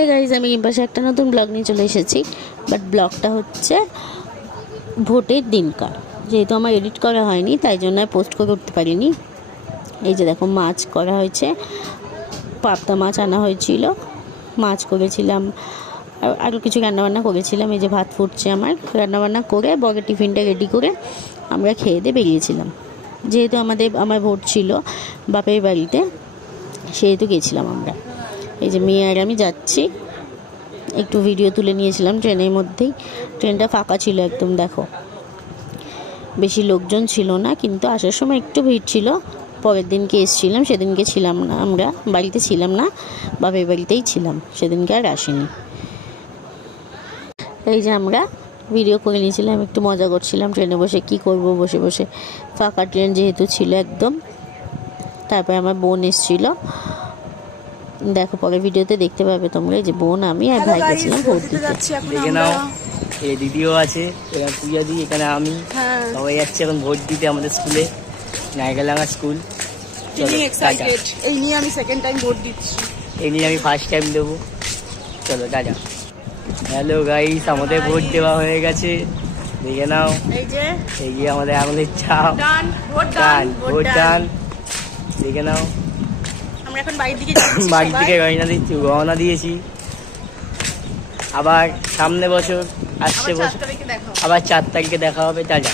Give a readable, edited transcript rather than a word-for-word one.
Hey guys, আমি পাশে একটা নতুন ব্লগ নিয়ে চলে এসেছি। বাট ব্লগটা হচ্ছে ভোটের দিনকার, যেহেতু আমার এডিট করা হয়নি তাই জন্য পোস্ট করে উঠতে পারিনি। এই যে দেখো, মাছ করা হয়েছে, পাবদা মাছ আনা হয়েছিল, মাছ করেছিলাম, আরও কিছু রান্নাবান্না করেছিলাম। এই যে ভাত ফুটছে আমার, রান্নাবান্না করে বড় টিফিনটা রেডি করে আমরা খেয়ে দিয়ে বেরিয়েছিলাম। যেহেতু আমার ভোট ছিল বাপের বাড়িতে, সেহেতু গেছিলাম আমরা। এই যে মেয়ে আর আমি যাচ্ছি, একটু ভিডিও তুলে নিয়েছিলাম ট্রেনের মধ্যেই। ট্রেনটা ফাঁকা ছিল একদম, দেখো বেশি লোকজন ছিল না, কিন্তু আসার সময় একটু ভিড় ছিল। পরের দিনকে এসেছিলাম, সেদিনকে ছিলাম না, আমরা বাড়িতে ছিলাম না, বাপের বাড়িতেই ছিলাম, সেদিনকে আর আসিনি। এই যে আমরা ভিডিও করে নিয়েছিলাম, একটু মজা করছিলাম ট্রেনে বসে, কি করব বসে বসে, ফাঁকা ট্রেন যেহেতু ছিল একদম। তারপরে আমার বোন এসেছিল, দেখো পরে ভিডিওতে দেখতে পাবে তোমরা। এই যে বোন, আমি আর ভাই গেছিলাম ভোট দিতে। দেখে নাও, এই দিদিও আছে, পূজা দি, এখানে আমি, সবাই যাচ্ছে এখন ভোট দিতে আমাদের স্কুলে, নাইগালাঙ্গা স্কুল। এই নিয়ে আমি সেকেন্ড টাইম ভোট দিচ্ছি, এই নিয়ে আমি ফার্স্ট টাইম দেবো। চলো টাটা। হ্যালো গাইস, আমাদের ভোট দেওয়া হয়ে গেছে, দেখে নাও। এই যে আমাদের আঙুলের ছাপ, ভোট ডান, দেখে নাও। আমরা এখন বাড়ির দিকে রওনা দিয়েছি। আবার সামনে বছর আসছে বছর, আবার 4 তারিখে দেখা হবে। টাটা।